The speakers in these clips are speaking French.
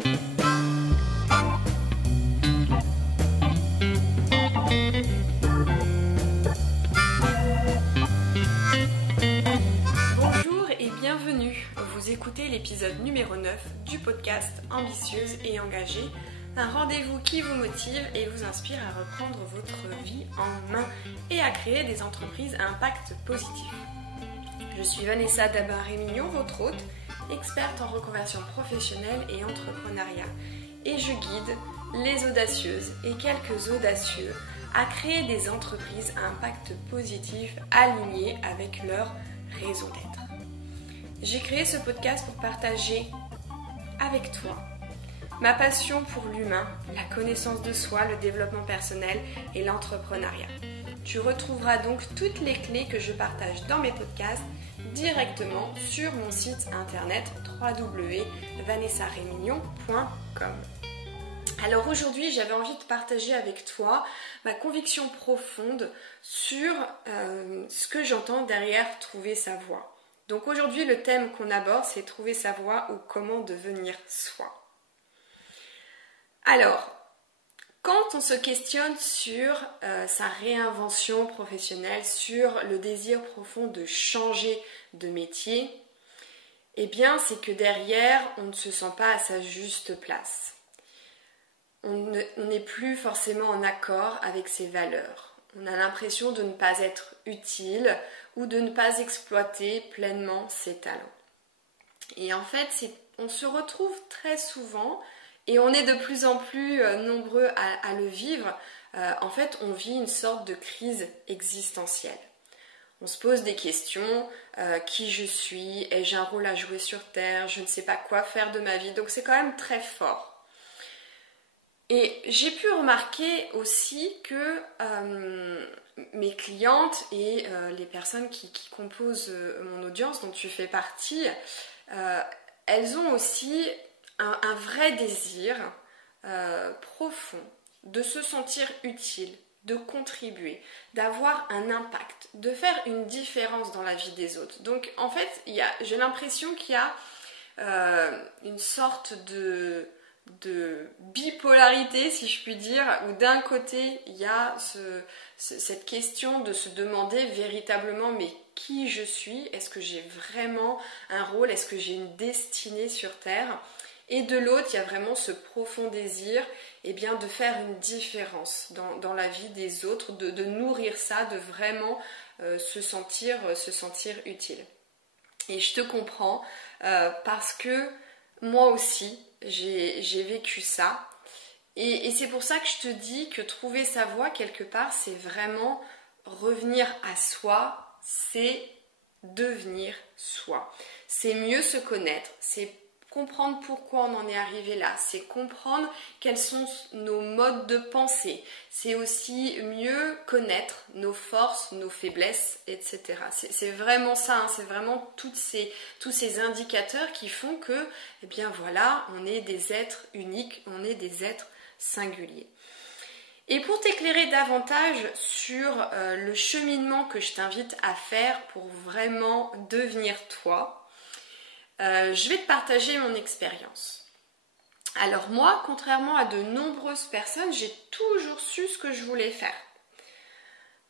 Bonjour et bienvenue. Vous écoutez l'épisode numéro 9 du podcast Ambitieuse et engagée, un rendez-vous qui vous motive et vous inspire à reprendre votre vie en main et à créer des entreprises à impact positif. Je suis Vanessa Dabaret-Mignon, votre hôte, experte en reconversion professionnelle et entrepreneuriat, et je guide les audacieuses et quelques audacieux à créer des entreprises à impact positif alignées avec leur raison d'être. J'ai créé ce podcast pour partager avec toi ma passion pour l'humain, la connaissance de soi, le développement personnel et l'entrepreneuriat. Tu retrouveras donc toutes les clés que je partage dans mes podcasts directement sur mon site internet www.vanessaremignon.com. Alors aujourd'hui, j'avais envie de partager avec toi ma conviction profonde sur ce que j'entends derrière trouver sa voie. Donc aujourd'hui, le thème qu'on aborde, c'est trouver sa voie ou comment devenir soi. Alors, quand on se questionne sur sa réinvention professionnelle, sur le désir profond de changer de métier, eh bien, c'est que derrière, on ne se sent pas à sa juste place. On n'est plus forcément en accord avec ses valeurs. On a l'impression de ne pas être utile ou de ne pas exploiter pleinement ses talents. Et en fait, on se retrouve très souvent, et on est de plus en plus nombreux à le vivre, en fait, on vit une sorte de crise existentielle. On se pose des questions, qui je suis, ai-je un rôle à jouer sur Terre, je ne sais pas quoi faire de ma vie, donc c'est quand même très fort. Et j'ai pu remarquer aussi que mes clientes et les personnes qui composent mon audience, dont tu fais partie, elles ont aussi un vrai désir profond de se sentir utile, de contribuer, d'avoir un impact, de faire une différence dans la vie des autres. Donc en fait, j'ai l'impression qu'il y a une sorte de bipolarité, si je puis dire, où d'un côté il y a cette question de se demander véritablement mais qui je suis, est-ce que j'ai vraiment un rôle, est-ce que j'ai une destinée sur Terre, et de l'autre il y a vraiment ce profond désir de faire une différence dans la vie des autres, de nourrir ça, de vraiment se sentir utile. Et je te comprends parce que moi aussi j'ai vécu ça, et c'est pour ça que je te dis que trouver sa voie quelque part, c'est vraiment revenir à soi, c'est devenir soi, c'est mieux se connaître, c'est comprendre pourquoi on en est arrivé là, c'est comprendre quels sont nos modes de pensée, c'est aussi mieux connaître nos forces, nos faiblesses, etc. C'est vraiment ça, hein, c'est vraiment tous ces indicateurs qui font que, on est des êtres uniques, on est des êtres singuliers. Et pour t'éclairer davantage sur le cheminement que je t'invite à faire pour vraiment devenir toi, je vais te partager mon expérience. Alors moi, contrairement à de nombreuses personnes, j'ai toujours su ce que je voulais faire.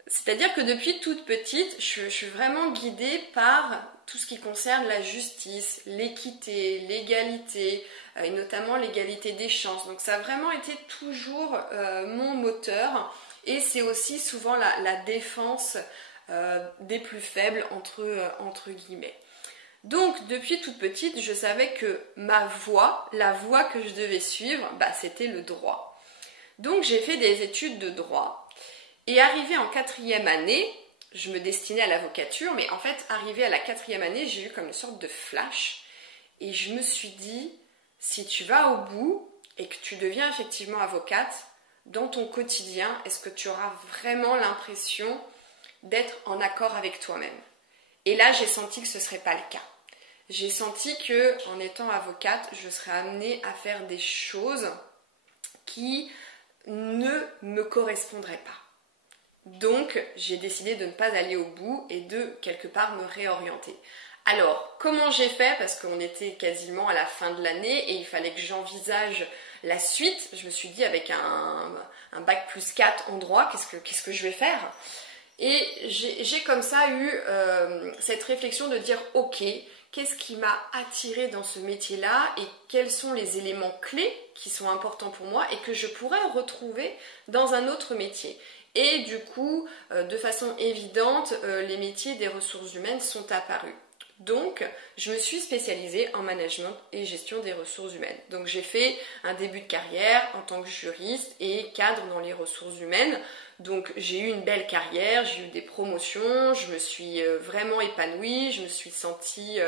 C'est-à-dire que depuis toute petite, je suis vraiment guidée par tout ce qui concerne la justice, l'équité, l'égalité, et notamment l'égalité des chances. Donc ça a vraiment été toujours mon moteur, et c'est aussi souvent la défense des plus faibles, entre guillemets. Donc, depuis toute petite, je savais que ma voie, la voie que je devais suivre, c'était le droit. Donc, j'ai fait des études de droit. Et arrivée en 4e année, je me destinais à l'avocature, mais en fait, arrivée à la 4e année, j'ai eu comme une sorte de flash. Et je me suis dit, si tu vas au bout et que tu deviens effectivement avocate, dans ton quotidien, est-ce que tu auras vraiment l'impression d'être en accord avec toi-même ? Et là, j'ai senti que ce ne serait pas le cas. J'ai senti que, en étant avocate, je serais amenée à faire des choses qui ne me correspondraient pas. Donc, j'ai décidé de ne pas aller au bout et de, quelque part, me réorienter. Alors, comment j'ai fait? Parce qu'on était quasiment à la fin de l'année et il fallait que j'envisage la suite. Je me suis dit, avec un bac plus 4 en droit, qu'est-ce que je vais faire? Et j'ai comme ça eu cette réflexion de dire, ok, qu'est-ce qui m'a attirée dans ce métier-là et quels sont les éléments clés qui sont importants pour moi et que je pourrais retrouver dans un autre métier. Et du coup, de façon évidente, les métiers des ressources humaines sont apparus. Donc, je me suis spécialisée en management et gestion des ressources humaines. Donc, j'ai fait un début de carrière en tant que juriste et cadre dans les ressources humaines. Donc, j'ai eu une belle carrière, j'ai eu des promotions, je me suis vraiment épanouie, je me suis sentie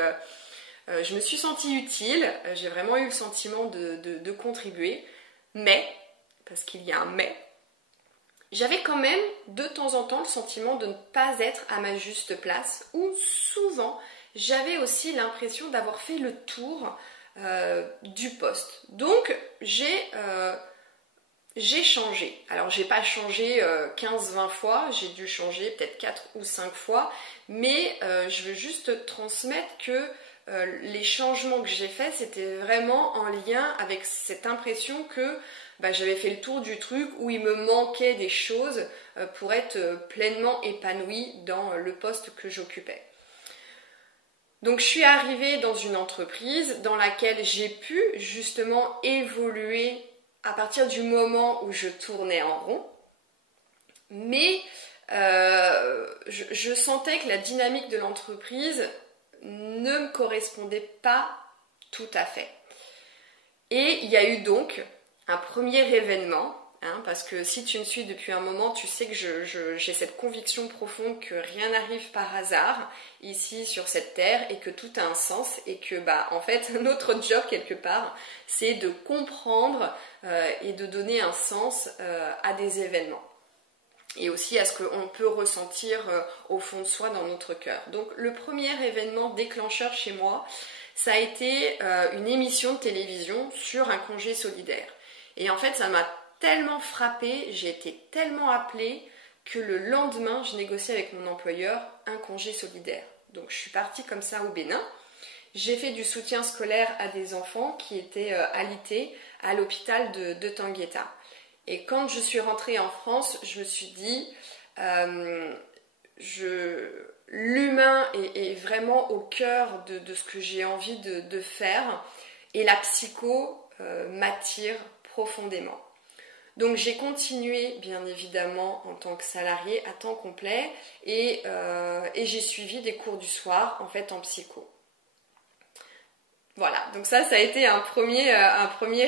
utile, j'ai vraiment eu le sentiment de contribuer. Mais, parce qu'il y a un mais, j'avais quand même de temps en temps le sentiment de ne pas être à ma juste place, ou souvent j'avais aussi l'impression d'avoir fait le tour du poste. Donc j'ai changé. Alors j'ai pas changé 15-20 fois, j'ai dû changer peut-être 4 ou 5 fois, mais je veux juste transmettre que les changements que j'ai faits, c'était vraiment en lien avec cette impression que j'avais fait le tour du truc, où il me manquait des choses pour être pleinement épanouie dans le poste que j'occupais. Donc je suis arrivée dans une entreprise dans laquelle j'ai pu justement évoluer à partir du moment où je tournais en rond, mais je sentais que la dynamique de l'entreprise ne me correspondait pas tout à fait. Et il y a eu donc un premier événement, parce que si tu me suis depuis un moment, tu sais que j'ai cette conviction profonde que rien n'arrive par hasard ici sur cette terre et que tout a un sens et que en fait notre job quelque part c'est de comprendre et de donner un sens à des événements et aussi à ce qu'on peut ressentir au fond de soi dans notre cœur. Donc le premier événement déclencheur chez moi, ça a été une émission de télévision sur un congé solidaire. Et en fait, ça m'a tellement frappée, j'ai été tellement appelée que le lendemain, je négociais avec mon employeur un congé solidaire. Donc je suis partie comme ça au Bénin. J'ai fait du soutien scolaire à des enfants qui étaient alités à l'hôpital de Tangueta. Et quand je suis rentrée en France, je me suis dit, l'humain est vraiment au cœur de ce que j'ai envie de faire et la psycho m'attire profondément. Donc j'ai continué bien évidemment en tant que salariée à temps complet et j'ai suivi des cours du soir en fait en psycho. Voilà, donc ça a été un premier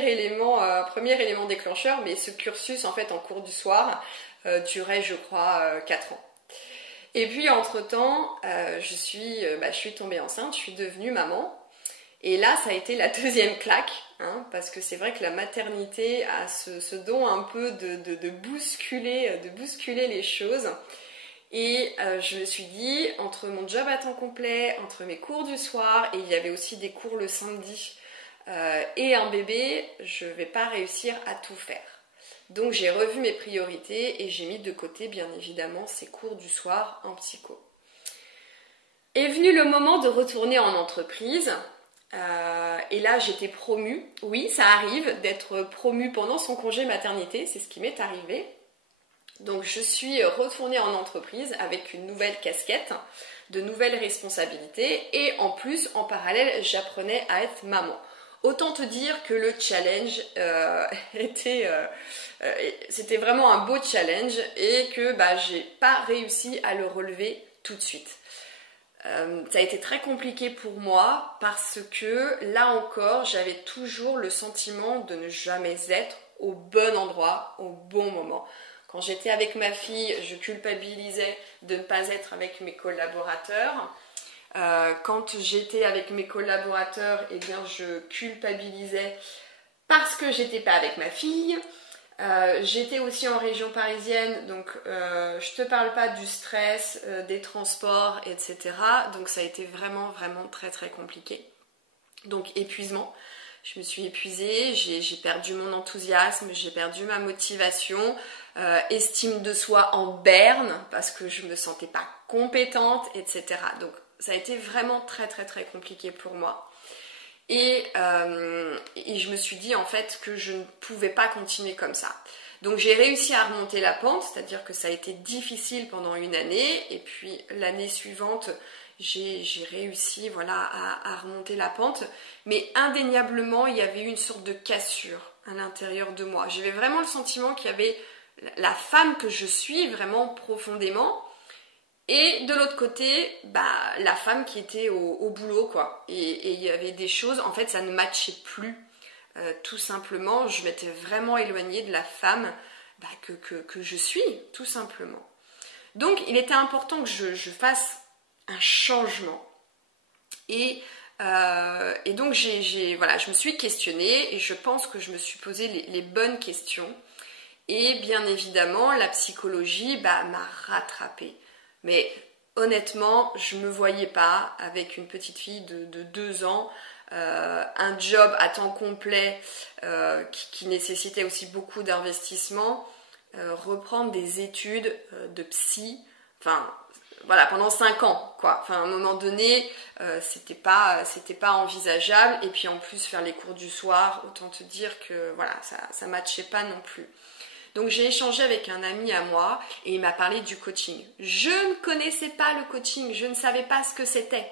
élément déclencheur, mais ce cursus en fait en cours du soir durait je crois 4 ans. Et puis entre-temps, je suis tombée enceinte, je suis devenue maman. Et là, ça a été la deuxième claque, parce que c'est vrai que la maternité a ce don un peu de bousculer les choses. Et je me suis dit, entre mon job à temps complet, entre mes cours du soir, et il y avait aussi des cours le samedi, et un bébé, je ne vais pas réussir à tout faire. Donc j'ai revu mes priorités et j'ai mis de côté, bien évidemment, ces cours du soir en psycho. Est venu le moment de retourner en entreprise. Et là j'étais promue, oui ça arrive d'être promue pendant son congé maternité, c'est ce qui m'est arrivé. Donc je suis retournée en entreprise avec une nouvelle casquette, de nouvelles responsabilités et en plus en parallèle j'apprenais à être maman. Autant te dire que le challenge c'était vraiment un beau challenge et que j'ai pas réussi à le relever tout de suite. Ça a été très compliqué pour moi parce que là encore j'avais toujours le sentiment de ne jamais être au bon endroit, au bon moment. Quand j'étais avec ma fille, je culpabilisais de ne pas être avec mes collaborateurs. Quand j'étais avec mes collaborateurs, eh bien, je culpabilisais parce que j'étais pas avec ma fille. J'étais aussi en région parisienne, donc je te parle pas du stress, des transports, etc. Donc ça a été vraiment très très compliqué. Donc épuisement, je me suis épuisée, j'ai perdu mon enthousiasme, j'ai perdu ma motivation, estime de soi en berne parce que je me sentais pas compétente, etc. Donc Ça a été vraiment très très très compliqué pour moi. Et je me suis dit en fait que je ne pouvais pas continuer comme ça. Donc j'ai réussi à remonter la pente, c'est-à-dire que ça a été difficile pendant une année, et puis l'année suivante, j'ai réussi voilà, à remonter la pente, mais indéniablement, il y avait eu une sorte de cassure à l'intérieur de moi. J'avais vraiment le sentiment qu'il y avait la femme que je suis vraiment profondément, et de l'autre côté, la femme qui était au boulot, quoi. Et il y avait des choses, en fait, ça ne matchait plus. Tout simplement, je m'étais vraiment éloignée de la femme que je suis, tout simplement. Donc, il était important que je fasse un changement. Et donc, voilà, je me suis questionnée et je pense que je me suis posé les bonnes questions. Et bien évidemment, la psychologie m'a rattrapée. Mais honnêtement, je ne me voyais pas avec une petite fille de 2 ans, un job à temps complet qui nécessitait aussi beaucoup d'investissement, reprendre des études de psy, enfin voilà, pendant 5 ans, quoi. Enfin, à un moment donné, c'était pas envisageable. Et puis en plus, faire les cours du soir, autant te dire que voilà, ça matchait pas non plus. Donc j'ai échangé avec un ami à moi et il m'a parlé du coaching. Je ne connaissais pas le coaching, je ne savais pas ce que c'était.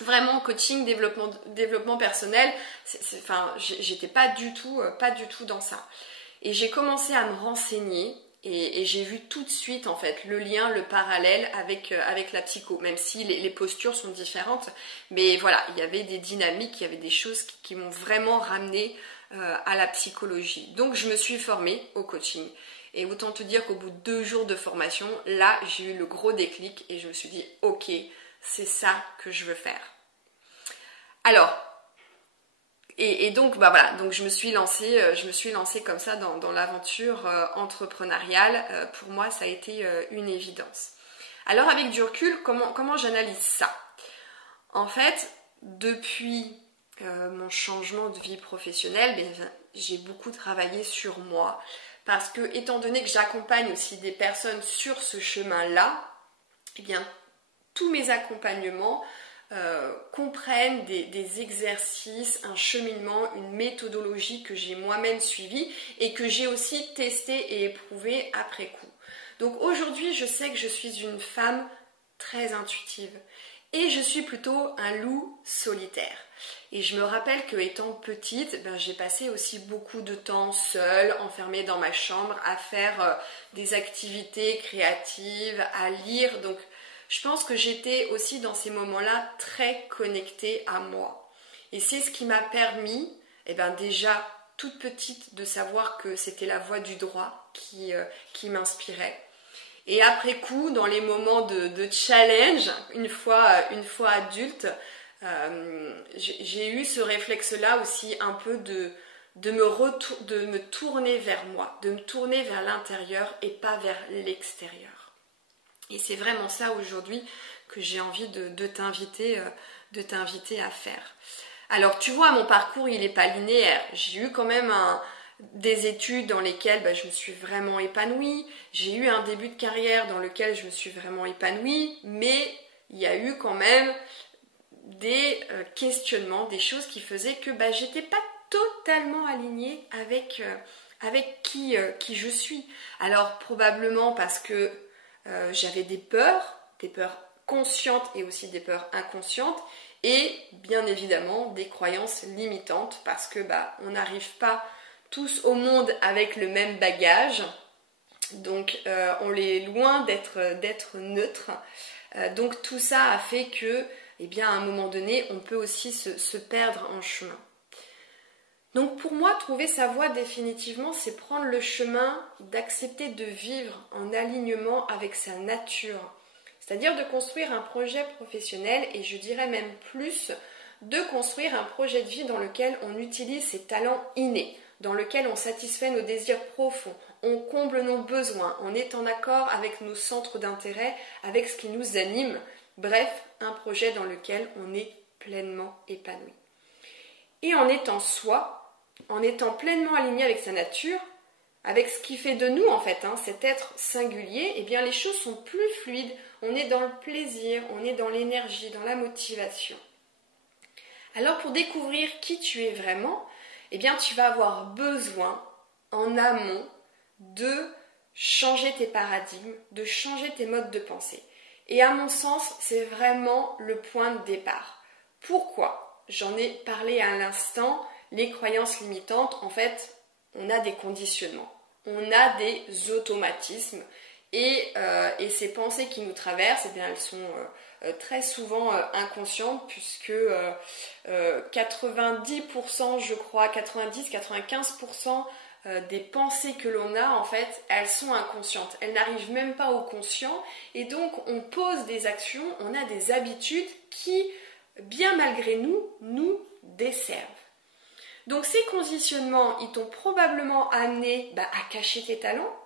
Vraiment, coaching, développement personnel, enfin, j'étais pas du tout dans ça. Et j'ai commencé à me renseigner et j'ai vu tout de suite en fait le lien, le parallèle avec la psycho, même si les postures sont différentes. Mais voilà, il y avait des dynamiques, il y avait des choses qui m'ont vraiment ramené à la psychologie. Donc je me suis formée au coaching. Et autant te dire qu'au bout de 2 jours de formation, là j'ai eu le gros déclic et je me suis dit ok, c'est ça que je veux faire. Alors, et donc voilà, donc je me suis lancée comme ça dans l'aventure entrepreneuriale. Pour moi, ça a été une évidence. Alors avec du recul, comment j'analyse ça? En fait, depuis mon changement de vie professionnelle, j'ai beaucoup travaillé sur moi parce que étant donné que j'accompagne aussi des personnes sur ce chemin-là, eh bien tous mes accompagnements comprennent des exercices, un cheminement, une méthodologie que j'ai moi-même suivie et que j'ai aussi testé et éprouvé après coup. Donc aujourd'hui, je sais que je suis une femme très intuitive et je suis plutôt un loup solitaire. Et je me rappelle que étant petite, j'ai passé aussi beaucoup de temps seule, enfermée dans ma chambre, à faire des activités créatives, à lire. Donc je pense que j'étais aussi dans ces moments-là très connectée à moi. Et c'est ce qui m'a permis, déjà toute petite, de savoir que c'était la voie du droit qui m'inspirait. Et après coup, dans les moments de challenge, une fois adulte, j'ai eu ce réflexe-là aussi un peu de me tourner vers moi, de me tourner vers l'intérieur et pas vers l'extérieur. Et c'est vraiment ça aujourd'hui que j'ai envie de t'inviter à faire. Alors tu vois, mon parcours il n'est pas linéaire. J'ai eu quand même des études dans lesquelles je me suis vraiment épanouie. J'ai eu un début de carrière dans lequel je me suis vraiment épanouie. Mais il y a eu quand même des questionnements, des choses qui faisaient que j'étais pas totalement alignée avec qui je suis. Alors probablement parce que j'avais des peurs conscientes et aussi des peurs inconscientes et bien évidemment des croyances limitantes parce que on n'arrive pas tous au monde avec le même bagage, donc on est loin d'être neutre. Donc tout ça a fait que à un moment donné on peut aussi se perdre en chemin. Donc pour moi, trouver sa voie définitivement, c'est prendre le chemin d'accepter de vivre en alignement avec sa nature. C'est-à-dire de construire un projet professionnel et je dirais même plus, de construire un projet de vie dans lequel on utilise ses talents innés, dans lequel on satisfait nos désirs profonds, on comble nos besoins, on est en accord avec nos centres d'intérêt, avec ce qui nous anime. Bref, un projet dans lequel on est pleinement épanoui. Et en étant soi, en étant pleinement aligné avec sa nature, avec ce qui fait de nous en fait, cet être singulier, eh bien les choses sont plus fluides, on est dans le plaisir, on est dans l'énergie, dans la motivation. Alors pour découvrir qui tu es vraiment, eh bien tu vas avoir besoin en amont de changer tes paradigmes, de changer tes modes de pensée. Et à mon sens, c'est vraiment le point de départ. Pourquoi? J'en ai parlé à l'instant, les croyances limitantes, en fait, on a des conditionnements, on a des automatismes et ces pensées qui nous traversent, eh bien, elles sont très souvent inconscientes puisque 90%, je crois, 90-95% des pensées que l'on a, en fait, elles sont inconscientes. Elles n'arrivent même pas au conscient et donc on pose des actions, on a des habitudes qui, bien malgré nous, nous desservent. Donc ces conditionnements, ils t'ont probablement amené à cacher tes talents,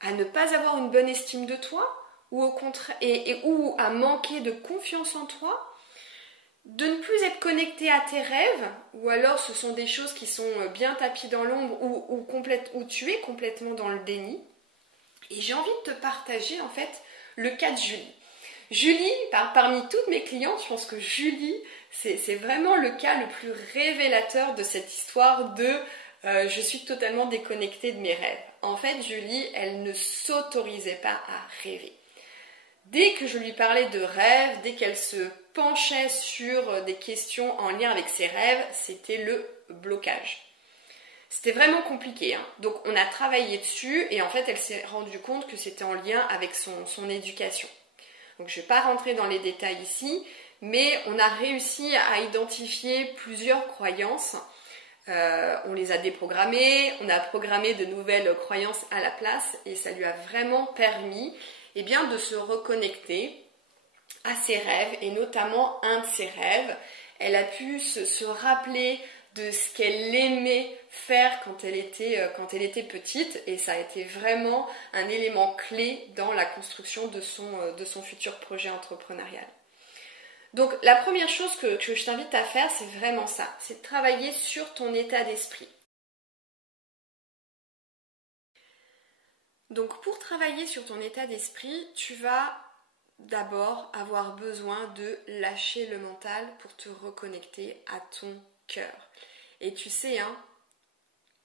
à ne pas avoir une bonne estime de toi, ou au contraire, ou à manquer de confiance en toi, de ne plus être connecté à tes rêves, ou alors ce sont des choses qui sont bien tapies dans l'ombre, ou tu es complètement dans le déni. Et j'ai envie de te partager en fait le cas de Julie. Julie, parmi toutes mes clientes, je pense que Julie, c'est vraiment le cas le plus révélateur de cette histoire de je suis totalement déconnectée de mes rêves. En fait, Julie, elle ne s'autorisait pas à rêver. Dès que je lui parlais de rêves, dès qu'elle se penchait sur des questions en lien avec ses rêves, c'était le blocage. C'était vraiment compliqué. Donc on a travaillé dessus et en fait elle s'est rendue compte que c'était en lien avec son éducation. Donc je ne vais pas rentrer dans les détails ici, mais on a réussi à identifier plusieurs croyances. On les a déprogrammées, on a programmé de nouvelles croyances à la place et ça lui a vraiment permis de se reconnecter à ses rêves et notamment un de ses rêves. Elle a pu se rappeler de ce qu'elle aimait faire quand elle était petite et ça a été vraiment un élément clé dans la construction de son futur projet entrepreneurial. Donc la première chose que je t'invite à faire, c'est vraiment ça, c'est de travailler sur ton état d'esprit. Donc pour travailler sur ton état d'esprit, tu vas d'abord avoir besoin de lâcher le mental pour te reconnecter à ton cœur. Et tu sais,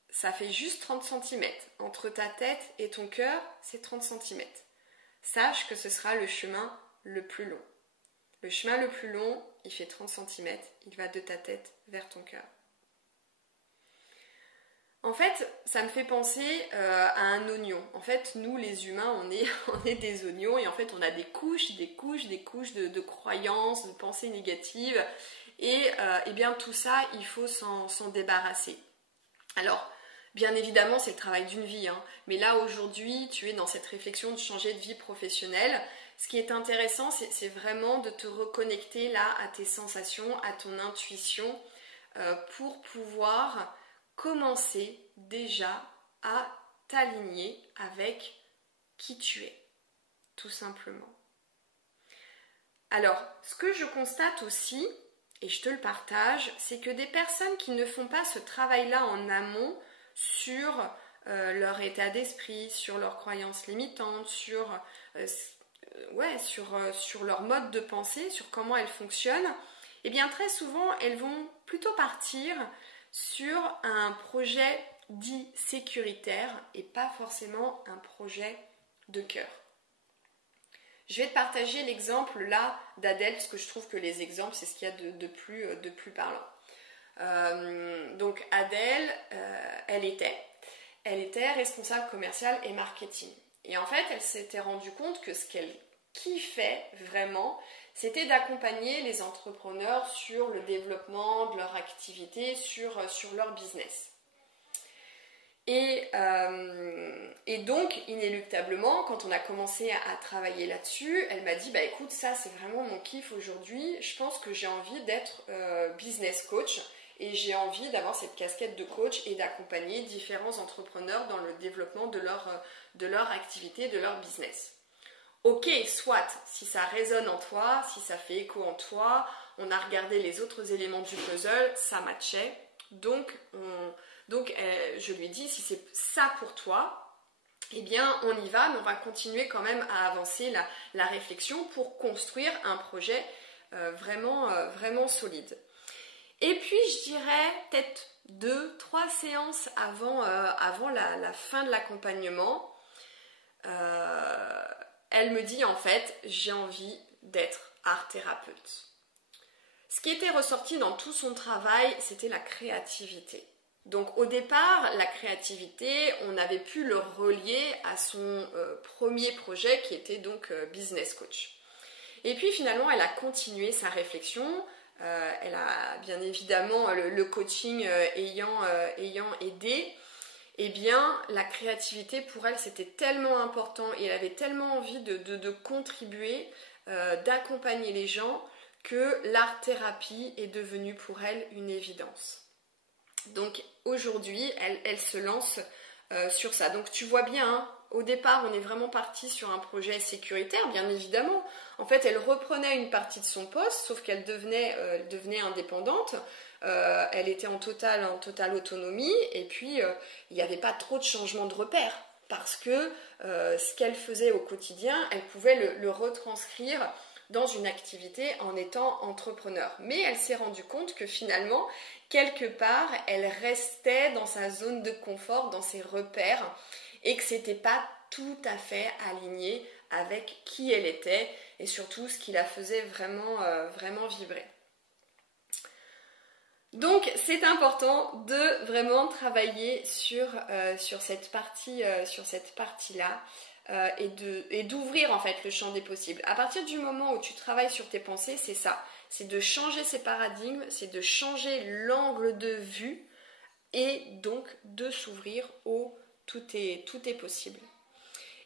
ça fait juste 30 cm. Entre ta tête et ton cœur, c'est 30 cm. Sache que ce sera le chemin le plus long. Le chemin le plus long, il fait 30 cm, il va de ta tête vers ton cœur. En fait, ça me fait penser à un oignon. En fait, nous les humains, on est des oignons et en fait, on a des couches de croyances, de pensées négatives et bien tout ça, il faut s'en débarrasser. Alors, bien évidemment, c'est le travail d'une vie, mais là aujourd'hui, tu es dans cette réflexion de changer de vie professionnelle. Ce qui est intéressant, c'est vraiment de te reconnecter là à tes sensations, à ton intuition pour pouvoir commencer déjà à t'aligner avec qui tu es, tout simplement. Alors, ce que je constate aussi, et je te le partage, c'est que des personnes qui ne font pas ce travail-là en amont sur leur état d'esprit, sur leurs croyances limitantes, sur leur mode de pensée, sur comment elles fonctionnent, eh bien très souvent, elles vont plutôt partir sur un projet dit sécuritaire et pas forcément un projet de cœur. Je vais te partager l'exemple là d'Adèle parce que je trouve que les exemples c'est ce qu'il y a de plus parlant. Donc Adèle, elle était responsable commerciale et marketing. Et en fait, elle s'était rendue compte que ce qu'elle kiffait vraiment, c'était d'accompagner les entrepreneurs sur le développement de leur activité, sur leur business. Et donc, inéluctablement, quand on a commencé à travailler là-dessus, elle m'a dit, écoute, ça c'est vraiment mon kiff aujourd'hui, je pense que j'ai envie d'être business coach et j'ai envie d'avoir cette casquette de coach et d'accompagner différents entrepreneurs dans le développement de leur activité, de leur business. Ok, soit, si ça résonne en toi, si ça fait écho en toi, on a regardé les autres éléments du puzzle, ça matchait. Donc, Donc je lui ai dit, si c'est ça pour toi, eh bien on y va, mais on va continuer quand même à avancer la réflexion pour construire un projet vraiment solide. Et puis je dirais peut-être 2-3 séances avant la fin de l'accompagnement, elle me dit en fait, j'ai envie d'être art thérapeute. Ce qui était ressorti dans tout son travail, c'était la créativité. Donc au départ, la créativité, on avait pu le relier à son premier projet qui était donc business coach. Et puis finalement, elle a continué sa réflexion. Elle a bien évidemment le coaching ayant aidé. Eh bien, la créativité pour elle, c'était tellement important et elle avait tellement envie de contribuer, d'accompagner les gens, que l'art-thérapie est devenue pour elle une évidence. Donc aujourd'hui, elle se lance sur ça. Donc tu vois bien, hein, au départ, on est vraiment parti sur un projet sécuritaire, bien évidemment. En fait, elle reprenait une partie de son poste, sauf qu'elle devenait indépendante. Elle était en totale autonomie, et puis il n'y avait pas trop de changement de repères, parce que ce qu'elle faisait au quotidien, elle pouvait le retranscrire dans une activité en étant entrepreneur. Mais elle s'est rendue compte que finalement, quelque part, elle restait dans sa zone de confort, dans ses repères, et que c'était pas tout à fait aligné avec qui elle était et surtout ce qui la faisait vraiment vibrer. Donc c'est important de vraiment travailler sur cette partie-là et d'ouvrir en fait le champ des possibles. À partir du moment où tu travailles sur tes pensées, c'est ça, c'est de changer ces paradigmes, c'est de changer l'angle de vue et donc de s'ouvrir au tout est possible.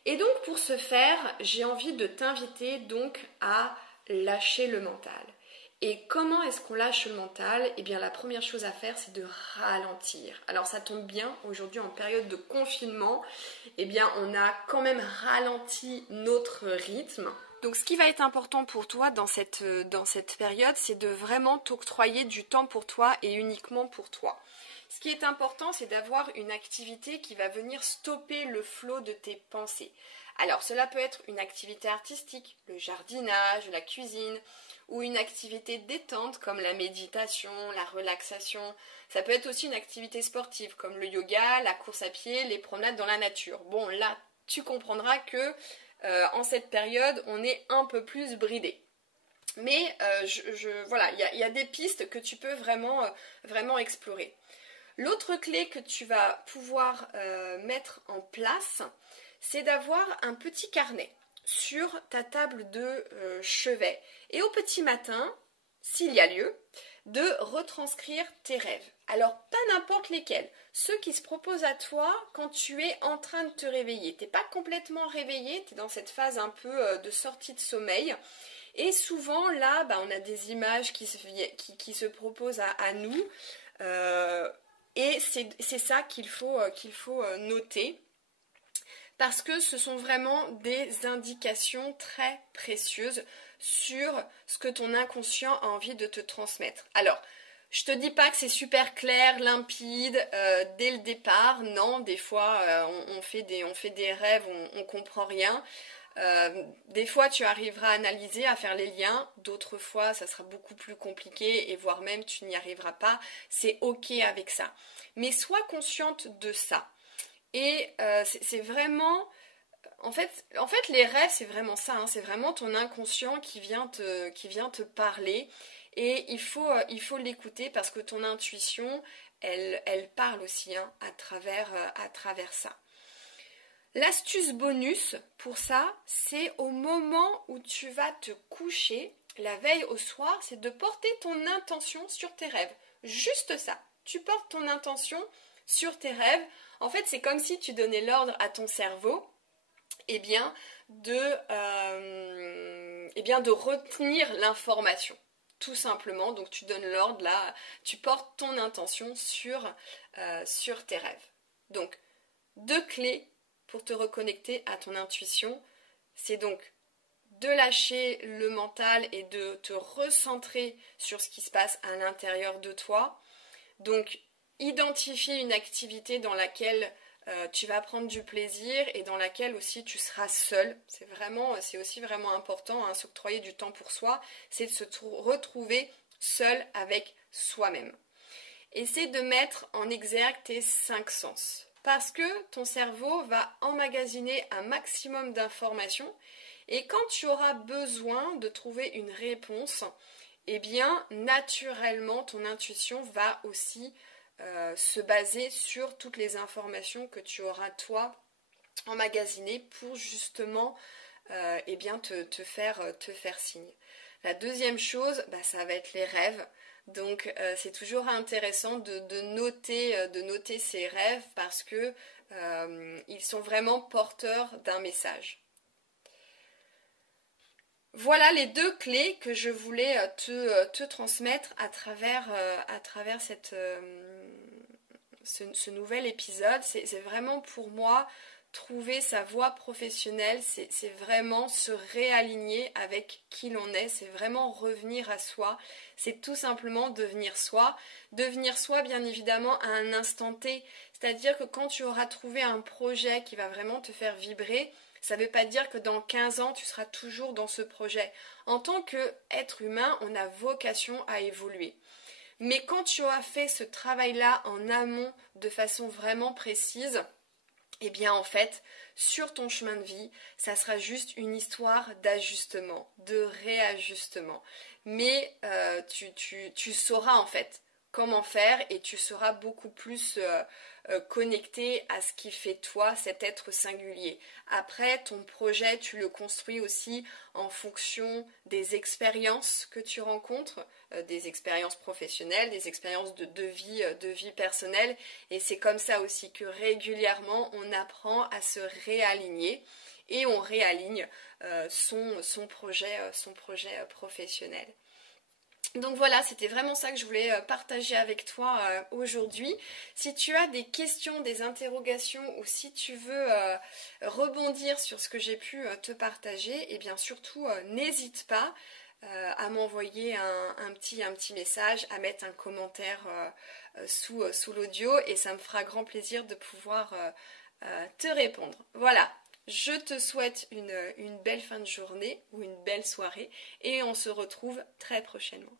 Et donc pour ce faire, j'ai envie de t'inviter donc à lâcher le mental. Et comment est-ce qu'on lâche le mental? Eh bien la première chose à faire, c'est de ralentir. Alors ça tombe bien, aujourd'hui en période de confinement, eh bien on a quand même ralenti notre rythme. Donc ce qui va être important pour toi dans cette période, c'est de vraiment t'octroyer du temps pour toi et uniquement pour toi. Ce qui est important, c'est d'avoir une activité qui va venir stopper le flot de tes pensées. Alors cela peut être une activité artistique, le jardinage, la cuisine, ou une activité détente comme la méditation, la relaxation. Ça peut être aussi une activité sportive comme le yoga, la course à pied, les promenades dans la nature. Bon, là, tu comprendras que en cette période, on est un peu plus bridé. Mais voilà, il y a des pistes que tu peux vraiment explorer. L'autre clé que tu vas pouvoir mettre en place, c'est d'avoir un petit carnet sur ta table de chevet. Et au petit matin, s'il y a lieu, de retranscrire tes rêves. Alors, pas n'importe lesquels. Ceux qui se proposent à toi quand tu es en train de te réveiller. Tu n'es pas complètement réveillé, tu es dans cette phase un peu de sortie de sommeil. Et souvent, là, on a des images qui se proposent à nous. Et c'est ça qu'il faut noter. Parce que ce sont vraiment des indications très précieuses sur ce que ton inconscient a envie de te transmettre. Alors, je te dis pas que c'est super clair, limpide, dès le départ. Non, des fois, on fait des rêves, on comprend rien. Des fois, tu arriveras à analyser, à faire les liens. D'autres fois, ça sera beaucoup plus compliqué et voire même tu n'y arriveras pas. C'est ok avec ça. Mais sois consciente de ça. Et c'est vraiment, en fait, les rêves, c'est vraiment ça, hein, c'est vraiment ton inconscient qui vient te parler. Et il faut l'écouter parce que ton intuition, elle parle aussi, hein, à travers ça. L'astuce bonus pour ça, c'est au moment où tu vas te coucher, la veille au soir, c'est de porter ton intention sur tes rêves. Juste ça, tu portes ton intention sur tes rêves. En fait, c'est comme si tu donnais l'ordre à ton cerveau de retenir l'information. Tout simplement, donc tu donnes l'ordre là, tu portes ton intention sur tes rêves. Donc, 2 clés pour te reconnecter à ton intuition, c'est donc de lâcher le mental et de te recentrer sur ce qui se passe à l'intérieur de toi. Donc, Identifie une activité dans laquelle tu vas prendre du plaisir et dans laquelle aussi tu seras seul. C'est aussi vraiment important, hein, s'octroyer du temps pour soi, c'est de se retrouver seul avec soi-même. Essaie de mettre en exergue tes 5 sens. Parce que ton cerveau va emmagasiner un maximum d'informations et quand tu auras besoin de trouver une réponse, eh bien, naturellement, ton intuition va aussi se baser sur toutes les informations que tu auras, toi, emmagasinées pour justement eh bien, te faire signe. La deuxième chose, ça va être les rêves. Donc c'est toujours intéressant de noter ces rêves parce que ils sont vraiment porteurs d'un message. Voilà les 2 clés que je voulais te transmettre à travers ce nouvel épisode. C'est vraiment pour moi trouver sa voie professionnelle, c'est vraiment se réaligner avec qui l'on est, c'est vraiment revenir à soi, c'est tout simplement devenir soi bien évidemment à un instant T, c'est-à-dire que quand tu auras trouvé un projet qui va vraiment te faire vibrer, ça ne veut pas dire que dans 15 ans, tu seras toujours dans ce projet. En tant qu'être humain, on a vocation à évoluer. Mais quand tu auras fait ce travail-là en amont de façon vraiment précise, eh bien en fait, sur ton chemin de vie, ça sera juste une histoire d'ajustement, de réajustement. Mais tu sauras en fait comment faire et tu seras beaucoup plus connecté à ce qui fait toi cet être singulier. Après, ton projet, tu le construis aussi en fonction des expériences que tu rencontres, des expériences professionnelles, des expériences de vie personnelle. Et c'est comme ça aussi que régulièrement, on apprend à se réaligner et on réaligne son projet professionnel. Donc voilà, c'était vraiment ça que je voulais partager avec toi aujourd'hui. Si tu as des questions, des interrogations ou si tu veux rebondir sur ce que j'ai pu te partager, et bien surtout n'hésite pas à m'envoyer un petit message, à mettre un commentaire sous l'audio et ça me fera grand plaisir de pouvoir te répondre. Voilà. Je te souhaite une belle fin de journée ou une belle soirée et on se retrouve très prochainement.